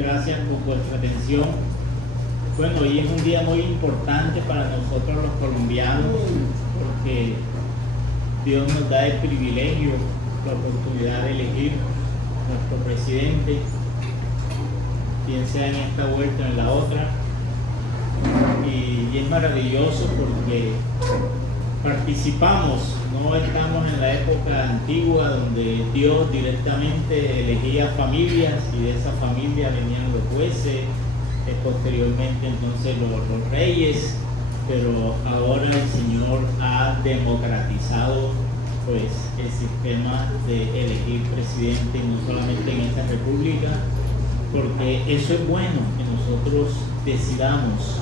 Gracias por vuestra atención. Bueno, hoy es un día muy importante para nosotros los colombianos porque Dios nos da el privilegio, la oportunidad de elegir nuestro presidente, bien sea en esta vuelta o en la otra. Y es maravilloso porque participamos, no estamos en la época antigua donde Dios directamente elegía familias y de esa familia venían los jueces, posteriormente entonces los reyes, pero ahora el Señor ha democratizado pues el sistema de elegir presidente, no solamente en esta república, porque eso es bueno, que nosotros decidamos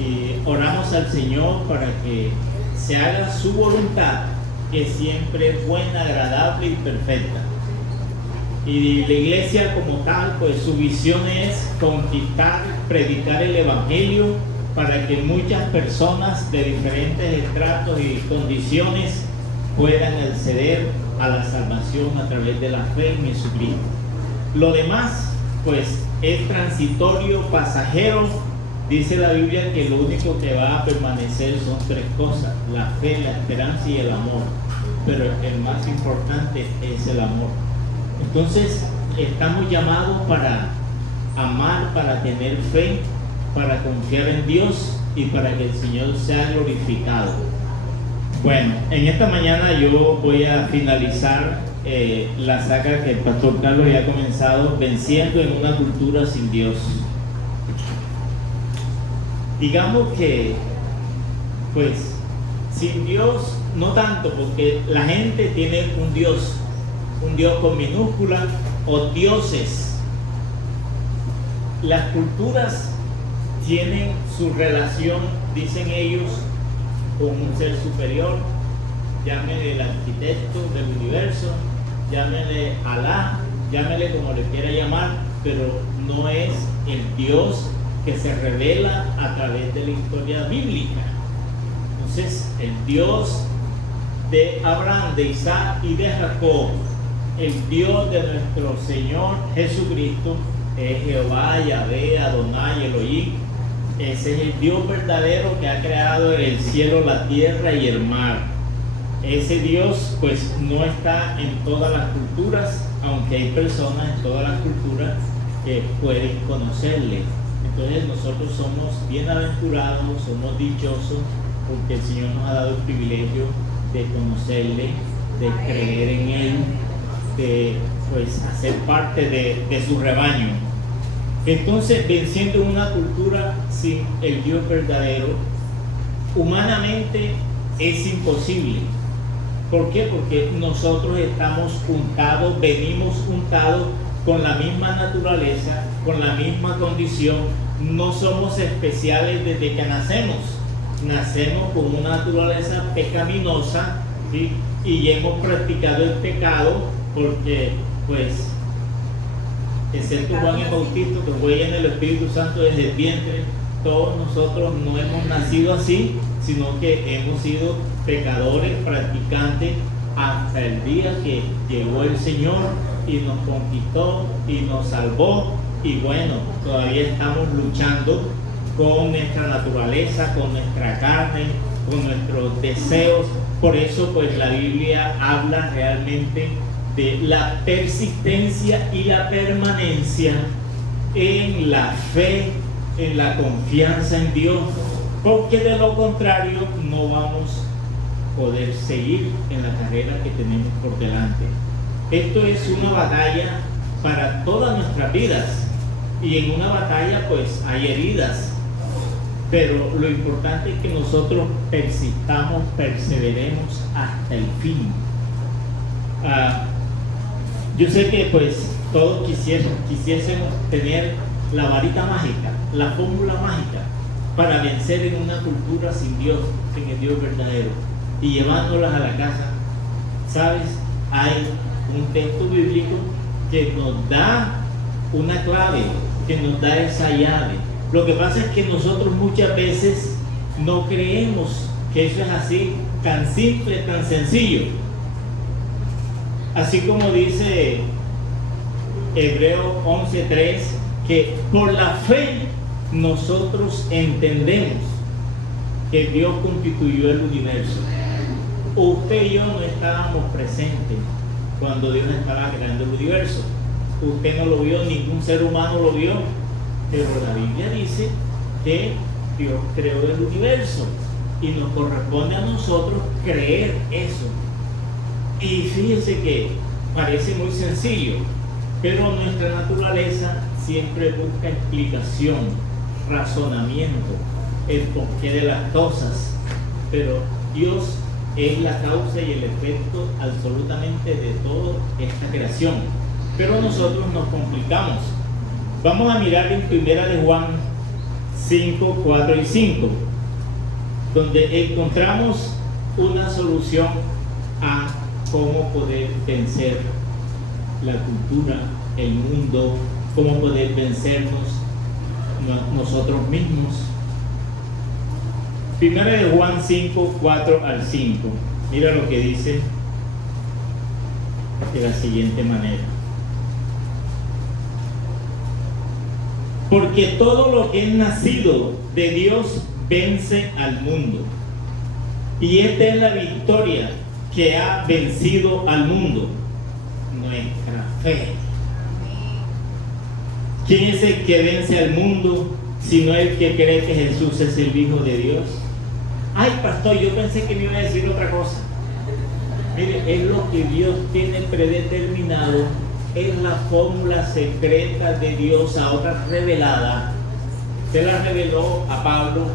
y oramos al Señor para que se haga su voluntad, que siempre es buena, agradable y perfecta. Y la iglesia como tal, pues su visión es conquistar, predicar el evangelio para que muchas personas de diferentes estratos y condiciones puedan acceder a la salvación a través de la fe en Jesucristo. Lo demás, pues, es transitorio, pasajero. Dice la Biblia que lo único que va a permanecer son tres cosas: la fe, la esperanza y el amor. Pero el más importante es el amor. Entonces, estamos llamados para amar, para tener fe, para confiar en Dios y para que el Señor sea glorificado. Bueno, en esta mañana yo voy a finalizar la saga que el pastor Carlos ya ha comenzado, venciendo en una cultura sin Dios. Digamos que, pues, sin Dios, no tanto, porque la gente tiene un Dios con minúscula, o dioses. Las culturas tienen su relación, dicen ellos, con un ser superior, llámele el arquitecto del universo, llámele Alá, llámele como le quiera llamar, pero no es el Dios que se revela a través de la historia bíblica. Entonces, el Dios de Abraham, de Isaac y de Jacob, el Dios de nuestro Señor Jesucristo, es Jehová, Yahvé, Adonai, Elohim. Ese es el Dios verdadero que ha creado el cielo, la tierra y el mar. Ese Dios pues no está en todas las culturas, aunque hay personas en todas las culturas que pueden conocerle. Entonces nosotros somos bienaventurados, somos dichosos, porque el Señor nos ha dado el privilegio de conocerle, de creer en Él, de pues hacer parte de su rebaño. Entonces, venciendo una cultura sin el Dios verdadero, humanamente es imposible. ¿Por qué? Porque nosotros estamos untados, venimos untados con la misma naturaleza, con la misma condición. No somos especiales desde que nacemos. Nacemos con una naturaleza pecaminosa, ¿sí? Y hemos practicado el pecado porque, pues, excepto Juan el Bautista, que fue lleno del Espíritu Santo desde el vientre, todos nosotros no hemos nacido así, sino que hemos sido pecadores, practicantes, hasta el día que llegó el Señor y nos conquistó y nos salvó. Y bueno, todavía estamos luchando con nuestra naturaleza, con nuestra carne, con nuestros deseos. Por eso pues la Biblia habla realmente de la persistencia y la permanencia en la fe, en la confianza en Dios, porque de lo contrario no vamos a poder seguir en la carrera que tenemos por delante. Esto es una batalla para todas nuestras vidas, y en una batalla pues hay heridas, pero lo importante es que nosotros persistamos, perseveremos hasta el fin. Yo sé que pues todos quisiésemos tener la varita mágica, la fórmula mágica para vencer en una cultura sin Dios, sin el Dios verdadero, y llevándolas a la casa. ¿Sabes? Hay un texto bíblico que nos da una clave, que nos da esa llave. Lo que pasa es que nosotros muchas veces no creemos que eso es así, tan simple, tan sencillo. Así como dice Hebreos 11:3, que por la fe nosotros entendemos que Dios constituyó el universo. Usted y yo no estábamos presentes cuando Dios estaba creando el universo. Usted no lo vio, ningún ser humano lo vio, pero la Biblia dice que Dios creó el universo y nos corresponde a nosotros creer eso. Y fíjese que parece muy sencillo, pero nuestra naturaleza siempre busca explicación, razonamiento, el porqué de las cosas, pero Dios es la causa y el efecto absolutamente de toda esta creación. Pero nosotros nos complicamos. Vamos a mirar en Primera de Juan 5, 4 y 5, donde encontramos una solución a cómo poder vencer la cultura, el mundo, cómo poder vencernos nosotros mismos. Primera de Juan 5, 4 al 5. Mira lo que dice de la siguiente manera. Porque todo lo que es nacido de Dios vence al mundo. Y esta es la victoria que ha vencido al mundo, nuestra fe. ¿Quién es el que vence al mundo sino el que cree que Jesús es el Hijo de Dios? Ay, pastor, yo pensé que me iba a decir otra cosa. Mire, es lo que Dios tiene predeterminado, es la fórmula secreta de Dios ahora revelada. Se la reveló a Pablo,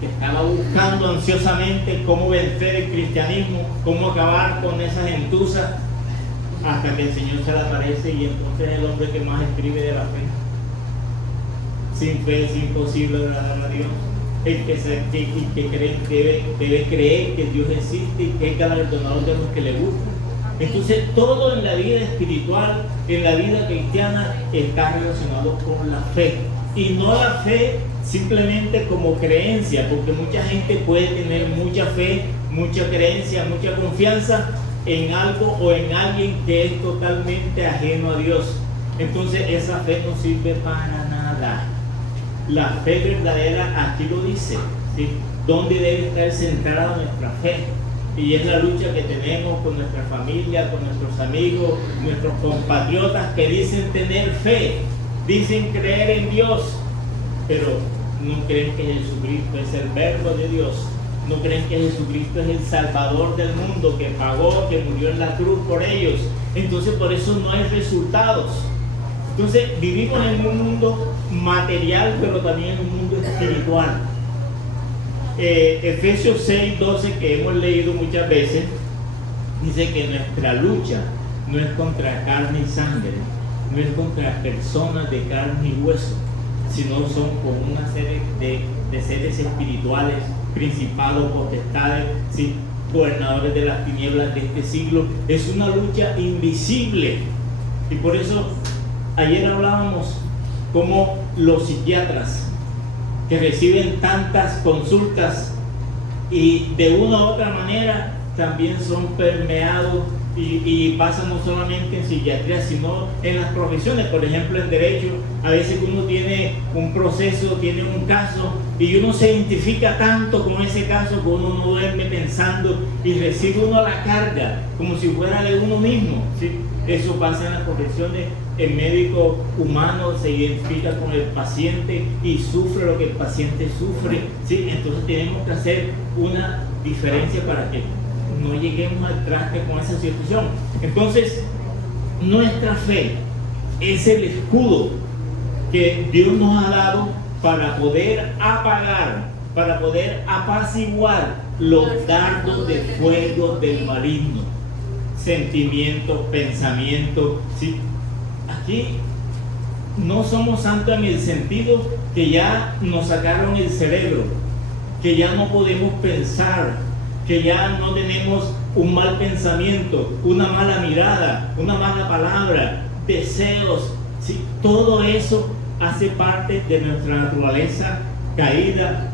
que estaba buscando ansiosamente cómo vencer el cristianismo, cómo acabar con esa gentuza, hasta que el Señor se le aparece y entonces es el hombre que más escribe de la fe. Sin fe es imposible agradar a Dios. El que cree debe creer que Dios existe y que es galardonador de los que le buscan. Entonces todo en la vida espiritual, en la vida cristiana, está relacionado con la fe. Y no la fe simplemente como creencia, porque mucha gente puede tener mucha fe, mucha creencia, mucha confianza en algo o en alguien que es totalmente ajeno a Dios. Entonces esa fe no sirve para nada. La fe verdadera, aquí lo dice, ¿sí? ¿Dónde debe estar centrada nuestra fe? Y es la lucha que tenemos con nuestra familia, con nuestros amigos, nuestros compatriotas que dicen tener fe, dicen creer en Dios, pero no creen que Jesucristo es el verbo de Dios, no creen que Jesucristo es el Salvador del mundo, que pagó, que murió en la cruz por ellos. Entonces por eso no hay resultados. Entonces vivimos en un mundo material, pero también en un mundo espiritual. Efesios 6, 12, que hemos leído muchas veces, dice que nuestra lucha no es contra carne y sangre, no es contra personas de carne y hueso, sino son con una serie de seres espirituales, principados, potestades, ¿sí? Gobernadores de las tinieblas de este siglo. Es una lucha invisible. Y por eso ayer hablábamos como los psiquiatras que reciben tantas consultas y de una u otra manera también son permeados y pasan no solamente en psiquiatría sino en las profesiones. Por ejemplo, en derecho, a veces uno tiene un proceso, tiene un caso y uno se identifica tanto con ese caso que uno no duerme pensando y recibe uno la carga como si fuera de uno mismo, ¿sí? Eso pasa en las profesiones. El médico humano se identifica con el paciente y sufre lo que el paciente sufre, ¿sí? Entonces tenemos que hacer una diferencia para que no lleguemos al traste con esa situación. Entonces nuestra fe es el escudo que Dios nos ha dado para poder apagar, para poder apaciguar los dardos de fuego del maligno, sentimientos, pensamientos, ¿sí? Aquí no somos santos en el sentido que ya nos sacaron el cerebro, que ya no podemos pensar, que ya no tenemos un mal pensamiento, una mala mirada, una mala palabra, deseos, ¿sí? Todo eso hace parte de nuestra naturaleza caída,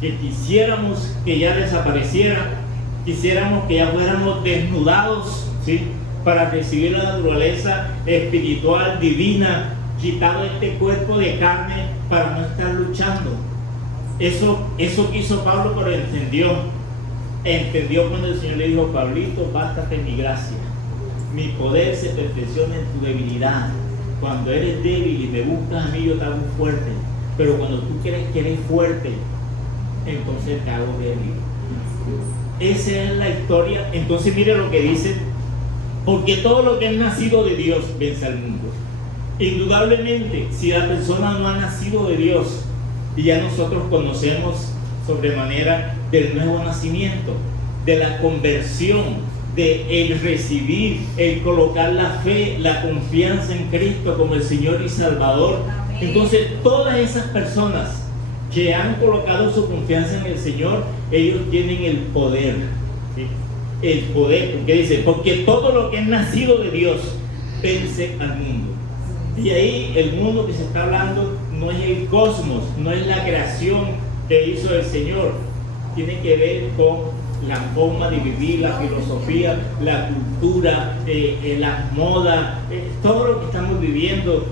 que quisiéramos que ya desapareciera, quisiéramos que ya fuéramos desnudados, ¿sí? Para recibir la naturaleza espiritual divina quitado este cuerpo de carne para no estar luchando. Eso quiso Pablo, pero entendió cuando el Señor le dijo: Pablito, bástate mi gracia, mi poder se perfecciona en tu debilidad. Cuando eres débil y me buscas a mí, yo te hago fuerte, pero cuando tú crees que eres fuerte, entonces te hago débil. Esa es la historia. Entonces mire lo que dice: porque todo lo que es nacido de Dios vence al mundo. Indudablemente, si la persona no ha nacido de Dios, y ya nosotros conocemos sobremanera del nuevo nacimiento, de la conversión, de el recibir, el colocar la fe, la confianza en Cristo como el Señor y Salvador. Entonces, todas esas personas que han colocado su confianza en el Señor, ellos tienen el poder, ¿sí? El poder, porque dice: porque todo lo que es nacido de Dios vence al mundo. Y ahí el mundo que se está hablando no es el cosmos, no es la creación que hizo el Señor, tiene que ver con la forma de vivir, la filosofía, la cultura, las modas, todo lo que estamos viviendo,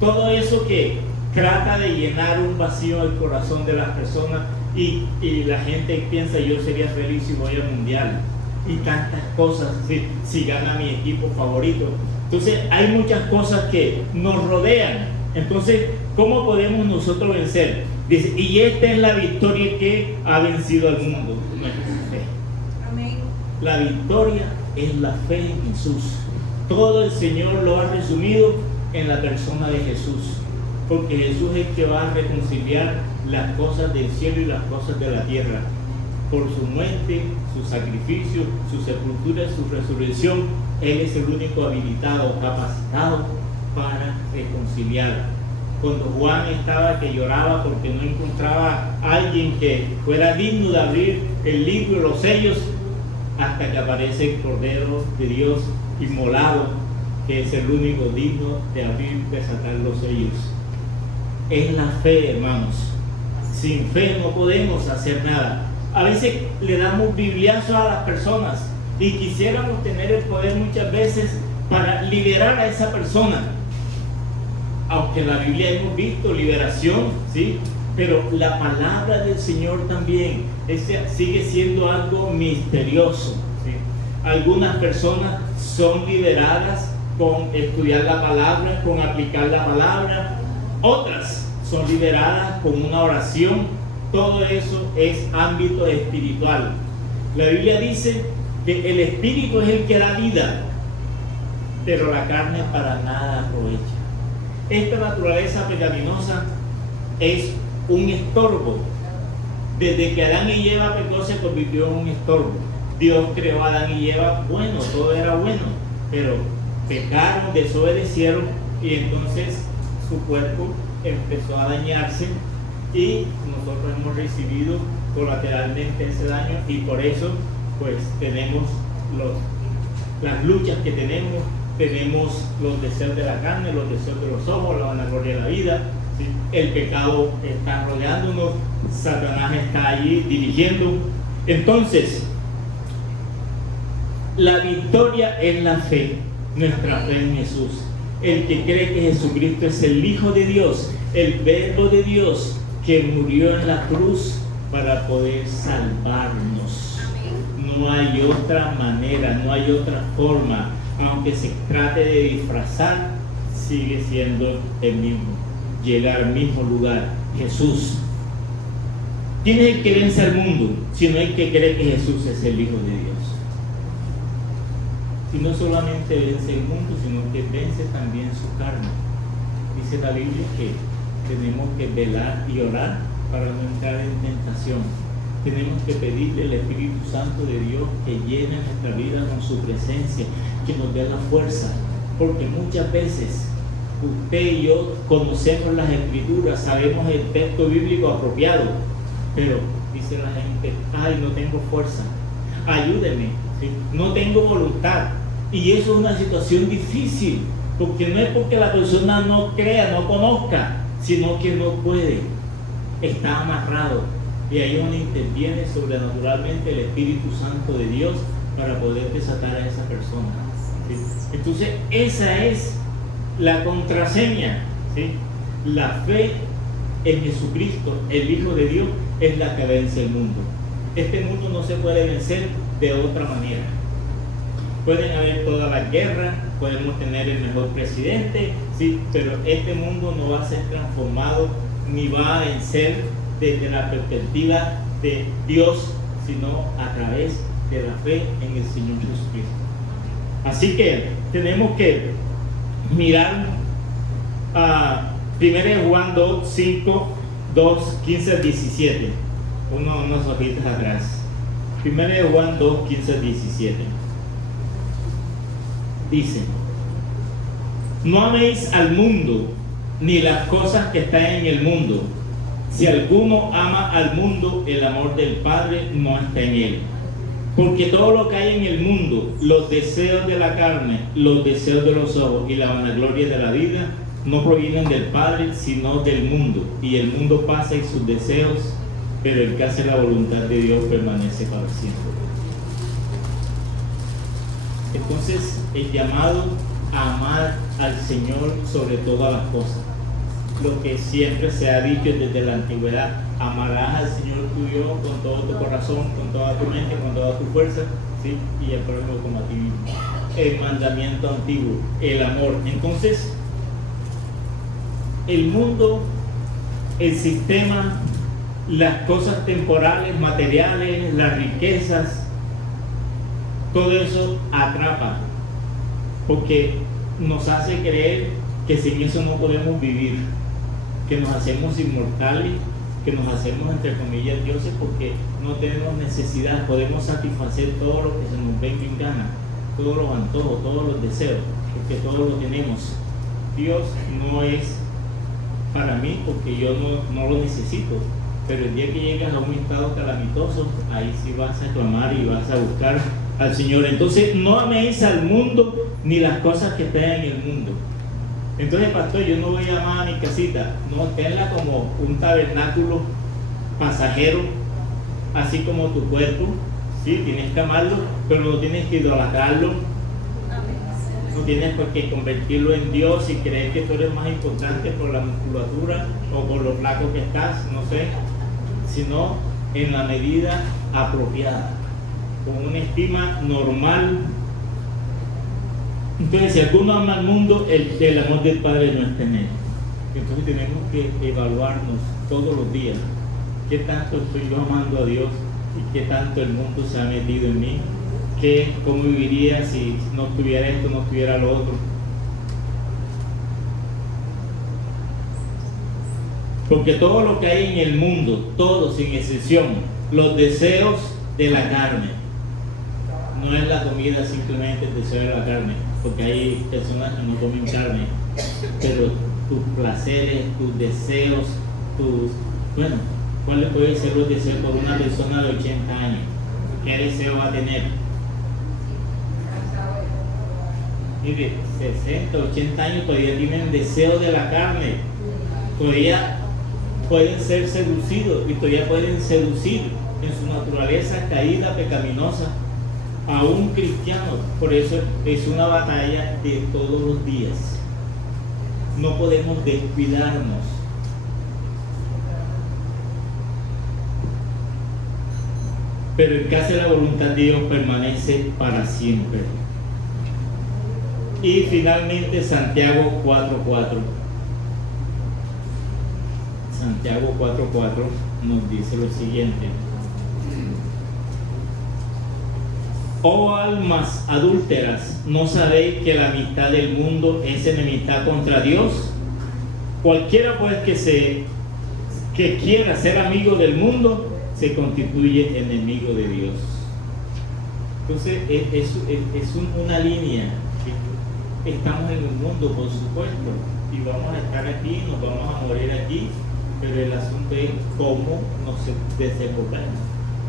todo eso que trata de llenar un vacío en el corazón de las personas, y la gente piensa: yo sería feliz si voy al mundial, y tantas cosas, si gana mi equipo favorito. Entonces hay muchas cosas que nos rodean. Entonces, ¿cómo podemos nosotros vencer? Dice: y esta es la victoria que ha vencido al mundo, nuestra fe. Amén. La victoria es la fe en Jesús. Todo el Señor lo ha resumido en la persona de Jesús, porque Jesús es el que va a reconciliar las cosas del cielo y las cosas de la tierra. Por su muerte, su sacrificio, su sepultura, su resurrección, Él es el único habilitado, capacitado para reconciliar. Cuando Juan estaba que lloraba porque no encontraba a alguien que fuera digno de abrir el libro y los sellos, hasta que aparece el Cordero de Dios inmolado, que es el único digno de abrir y desatar los sellos. Es la fe, hermanos. Sin fe no podemos hacer nada. A veces le damos bibliazos a las personas y quisiéramos tener el poder muchas veces para liberar a esa persona. Aunque en la Biblia hemos visto liberación, ¿sí? Pero la palabra del Señor también sigue siendo algo misterioso, ¿sí? Algunas personas son liberadas con estudiar la palabra, con aplicar la palabra. Otras son liberadas con una oración. Todo eso es ámbito espiritual. La Biblia dice que el espíritu es el que da vida, pero la carne para nada aprovecha. Esta naturaleza pecaminosa es un estorbo. Desde que Adán y Eva pecó, se convirtió en un estorbo. Dios creó a Adán y Eva bueno, todo era bueno, pero pecaron, desobedecieron, y entonces su cuerpo empezó a dañarse, y nosotros hemos recibido colateralmente ese daño, y por eso pues tenemos las luchas que tenemos los deseos de la carne, los deseos de los ojos, la vanagloria de la vida, ¿sí? El pecado está rodeándonos, Satanás está allí dirigiendo. Entonces, la victoria es la fe, nuestra fe en Jesús. El que cree que Jesucristo es el Hijo de Dios, el Verbo de Dios, que murió en la cruz para poder salvarnos. No hay otra manera, no hay otra forma. Aunque se trate de disfrazar, sigue siendo el mismo. Llega al mismo lugar, Jesús. ¿Quién es el que vence al mundo? Sino el que cree que Jesús es el Hijo de Dios. Y no solamente vence el mundo, sino que vence también su carne. Dice la Biblia que tenemos que velar y orar para no entrar en tentación. Tenemos que pedirle al Espíritu Santo de Dios que llene nuestra vida con su presencia, que nos dé la fuerza, porque muchas veces usted y yo conocemos las Escrituras, sabemos el texto bíblico apropiado, pero dice la gente: ay, no tengo fuerza, ayúdeme, ¿sí? No tengo voluntad. Y eso es una situación difícil, porque no es porque la persona no crea, no conozca, sino que no puede, está amarrado. Y ahí es donde interviene sobrenaturalmente el Espíritu Santo de Dios para poder desatar a esa persona. ¿Sí? Entonces, esa es la contraseña, ¿sí? La fe en Jesucristo, el Hijo de Dios, es la que vence el mundo. Este mundo no se puede vencer de otra manera. Pueden haber todas las guerras, podemos tener el mejor presidente, ¿sí? Pero este mundo no va a ser transformado ni va a vencer desde la perspectiva de Dios, sino a través de la fe en el Señor Jesucristo. Así que tenemos que mirar a 1 Juan 2, 5, 2, 15, 17. Unos hojitas atrás. 1 Juan 2, 15, 17. Dice: no améis al mundo, ni las cosas que están en el mundo. Si alguno ama al mundo, el amor del Padre no está en él. Porque todo lo que hay en el mundo, los deseos de la carne, los deseos de los ojos y la vanagloria de la vida, no provienen del Padre, sino del mundo. Y el mundo pasa y sus deseos, pero el que hace la voluntad de Dios permanece para siempre. Entonces, el llamado a amar al Señor sobre todas las cosas. Lo que siempre se ha dicho desde la antigüedad: amarás al Señor tu Dios con todo tu corazón, con toda tu mente, con toda tu fuerza, ¿sí? Y el prójimo como a ti mismo. El mandamiento antiguo, el amor. Entonces, el mundo, el sistema, las cosas temporales, materiales, las riquezas, todo eso atrapa, porque nos hace creer que sin eso no podemos vivir, que nos hacemos inmortales, que nos hacemos entre comillas dioses, porque no tenemos necesidad, podemos satisfacer todo lo que se nos venga en gana, todos los antojos, todos los deseos, porque todo lo tenemos. Dios no es para mí porque yo no lo necesito, pero el día que llegas a un estado calamitoso, ahí sí vas a clamar y vas a buscar al Señor. Entonces, no améis al mundo ni las cosas que están en el mundo. Entonces, pastor, yo no voy a amar a mi casita, no, tenla como un tabernáculo pasajero, así como tu cuerpo, ¿sí? Tienes que amarlo, pero no tienes que idolatrarlo, no tienes por qué convertirlo en Dios y creer que tú eres más importante por la musculatura o por lo flaco que estás, no sé, sino en la medida apropiada, con una estima normal. Entonces, si alguno ama al mundo, el amor del Padre no está en él. Entonces tenemos que evaluarnos todos los días: ¿qué tanto estoy yo amando a Dios? ¿Y qué tanto el mundo se ha metido en mí? ¿Cómo viviría si no tuviera esto, no tuviera lo otro? Porque todo lo que hay en el mundo, todo sin excepción, los deseos de la carne, no es la comida simplemente el deseo de la carne, porque hay personas que no comen carne, pero tus placeres, tus deseos, bueno, ¿cuáles pueden ser los deseos por una persona de 80 años? ¿Qué deseo va a tener? Mire, 60, 80 años todavía tienen deseo de la carne, todavía pueden ser seducidos y todavía pueden seducir en su naturaleza caída, pecaminosa, a un cristiano. Por eso es una batalla de todos los días. No podemos descuidarnos. Pero el que hace la voluntad de Dios permanece para siempre. Y finalmente Santiago 4:4. Santiago 4:4 nos dice lo siguiente: oh almas adúlteras, ¿no sabéis que la amistad del mundo es enemistad contra Dios? Cualquiera pues que quiera ser amigo del mundo se constituye enemigo de Dios. Entonces es una línea. Estamos en un mundo, por supuesto, y vamos a estar aquí, nos vamos a morir aquí, pero el asunto es cómo nos desenvolvemos,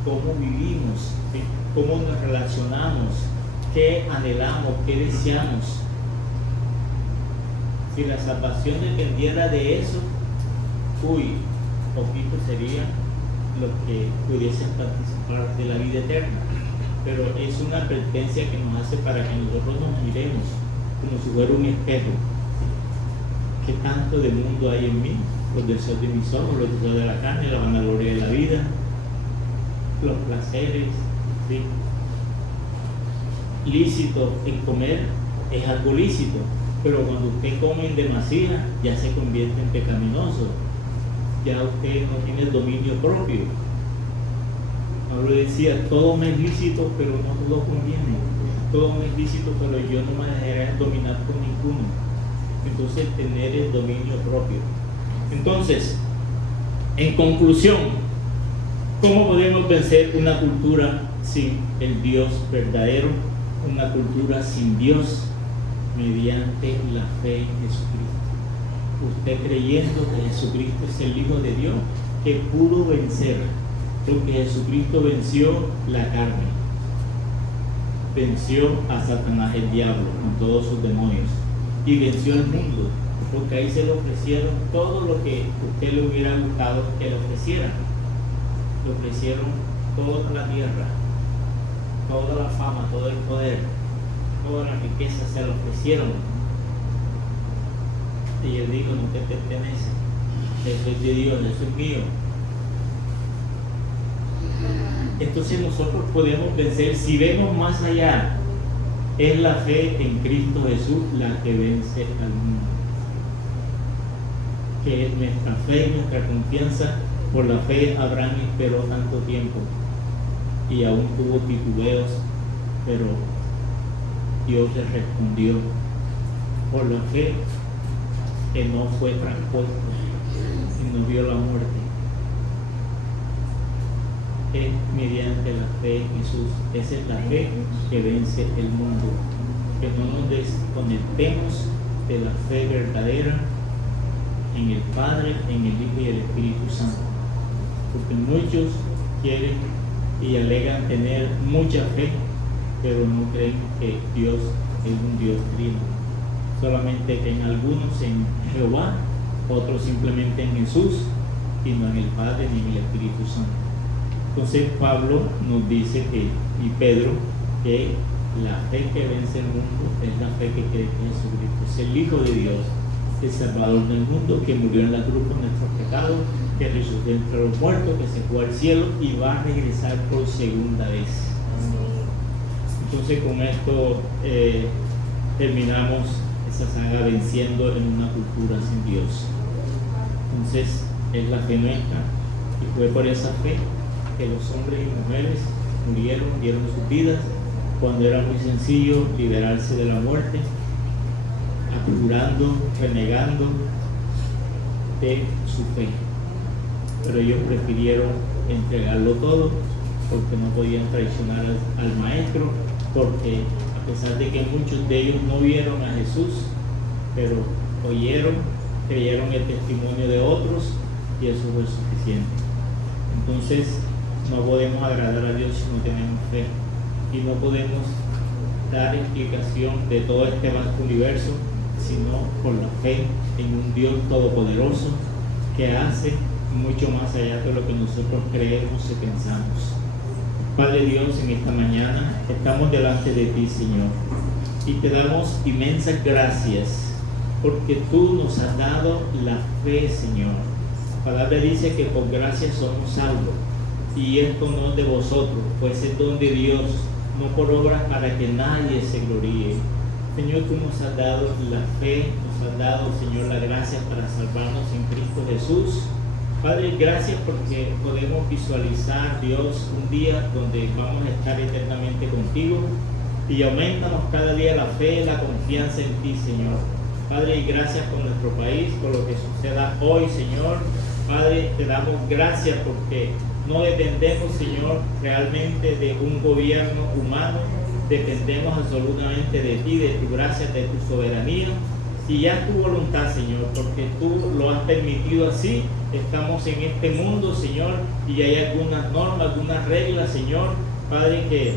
cómo vivimos, ¿sí? Cómo nos relacionamos, qué anhelamos, qué deseamos. Si la salvación dependiera de eso, poquito sería los que pudiesen participar de la vida eterna. Pero es una advertencia que nos hace para que nosotros nos miremos como si fuera un espejo. ¿Qué tanto de mundo hay en mí? Los deseos de mis ojos, los deseos de la carne, la vanagloria de la vida, los placeres, ¿sí? Lícito en comer es algo lícito, pero cuando usted come en demasía ya se convierte en pecaminoso. Ya usted no tiene el dominio propio. Pablo decía, todo me es lícito, pero no todo conviene. Todo me es lícito, pero yo no me dejaré dominar por ninguno. Entonces, tener el dominio propio. Entonces, en conclusión, ¿cómo podemos vencer una cultura sin el Dios verdadero? Una cultura sin Dios, mediante la fe en Jesucristo. Usted creyendo que Jesucristo es el Hijo de Dios, que pudo vencer, porque Jesucristo venció la carne, venció a Satanás, el diablo, con todos sus demonios, y venció al mundo, porque ahí se le ofrecieron todo lo que a usted le hubiera gustado que le ofrecieran. Le ofrecieron toda la tierra, toda la fama, todo el poder, toda la riqueza se le ofrecieron. Y él dijo, no te pertenece, eso es de Dios, eso es mío. Entonces nosotros podemos vencer, si vemos más allá, es la fe en Cristo Jesús la que vence al mundo. Que es nuestra fe, nuestra confianza. Por la fe Abraham esperó tanto tiempo y aún tuvo titubeos, pero Dios le respondió. Por la fe que no fue traspuesto y no vio la muerte. Es mediante la fe en Jesús. Esa es la fe que vence el mundo. Que no nos desconectemos de la fe verdadera en el Padre, en el Hijo y el Espíritu Santo. Porque muchos quieren y alegan tener mucha fe, pero no creen que Dios es un Dios trino. Solamente creen algunos en Jehová, otros simplemente en Jesús, y no en el Padre ni en el Espíritu Santo. Entonces Pablo nos dice que, y Pedro, que la fe que vence el mundo es la fe que cree que Jesucristo es el Hijo de Dios, el Salvador del mundo, que murió en la cruz por nuestros pecados, que resucitó entre los muertos, que se fue al cielo y va a regresar por segunda vez. Entonces con esto terminamos esa saga venciendo en una cultura sin Dios. Entonces es la fe nuestra, y fue por esa fe que los hombres y mujeres murieron, dieron sus vidas, cuando era muy sencillo liberarse de la muerte, apurando, renegando de su fe. Pero ellos prefirieron entregarlo todo porque no podían traicionar al maestro, porque a pesar de que muchos de ellos no vieron a Jesús, pero oyeron, creyeron el testimonio de otros, y eso fue suficiente. Entonces no podemos agradar a Dios si no tenemos fe, y no podemos dar explicación de todo este vasto universo sino por la fe en un Dios todopoderoso que hace mucho más allá de lo que nosotros creemos y pensamos. Padre Dios, en esta mañana estamos delante de ti, Señor, y te damos inmensas gracias porque tú nos has dado la fe, Señor. La palabra dice que por gracia somos salvos, y esto no es de vosotros, pues es don de Dios, no por obras para que nadie se gloríe. Señor, tú nos has dado la fe, nos has dado, Señor, la gracia para salvarnos en Cristo Jesús. Padre, gracias porque podemos visualizar, Dios, un día donde vamos a estar eternamente contigo, y aumentanos cada día la fe, la confianza en ti, Señor. Padre, y gracias por nuestro país, por lo que suceda hoy, Señor. Padre, te damos gracias porque no dependemos, Señor, realmente de un gobierno humano, dependemos absolutamente de ti, de tu gracia, de tu soberanía, y ya es tu voluntad, Señor, porque tú lo has permitido así. Estamos en este mundo, Señor, y hay algunas normas, algunas reglas, Señor, Padre, que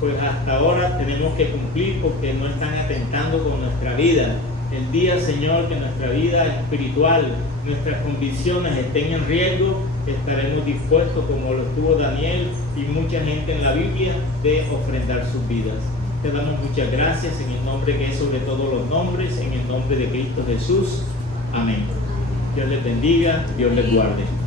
pues hasta ahora tenemos que cumplir porque no están atentando con nuestra vida. El día, Señor, que nuestra vida espiritual, nuestras convicciones estén en riesgo, estaremos dispuestos, como lo estuvo Daniel y mucha gente en la Biblia, de ofrendar sus vidas. Te damos muchas gracias en el nombre que es sobre todos los nombres, en el nombre de Cristo Jesús. Amén. Dios les bendiga, Dios les guarde.